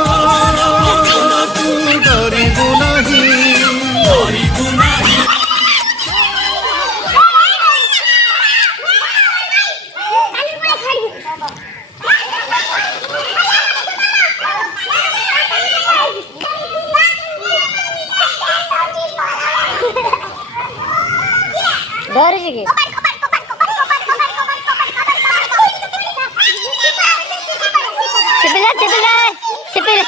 अर्जुन तू डरिबु नाही डरिस की Sipil.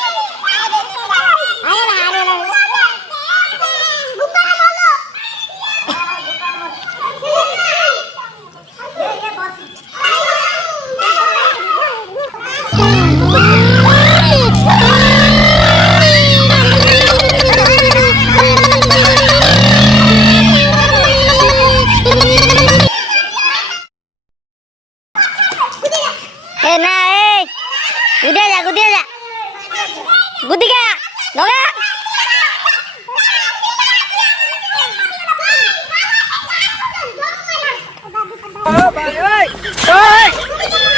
Udah ya. Gudi ka. Doga. Oi.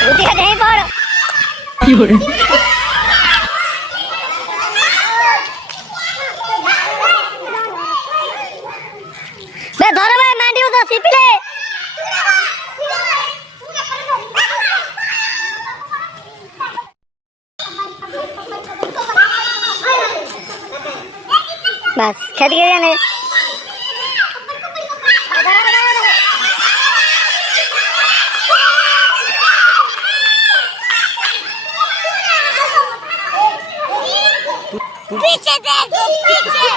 Gudi ka nahi par. Be dhoro bhai mandi uto sipile. बस खेत के जाने पीछे देखो पीछे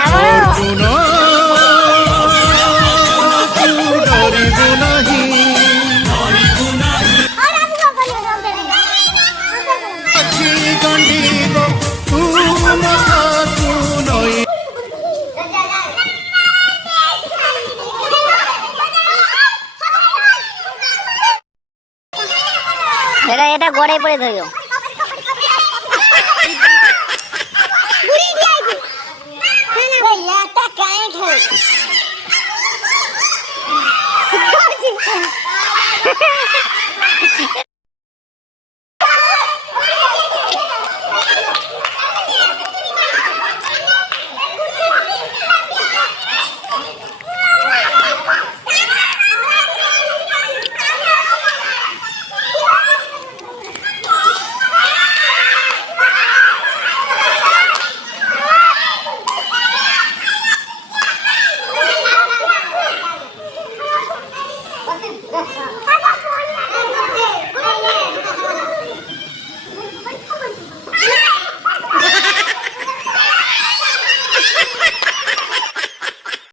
अर्जुन तू डरिबु नाही अच्छी गंडी को तू मसा तू नई এটা গড়াই পড়ে ধরিও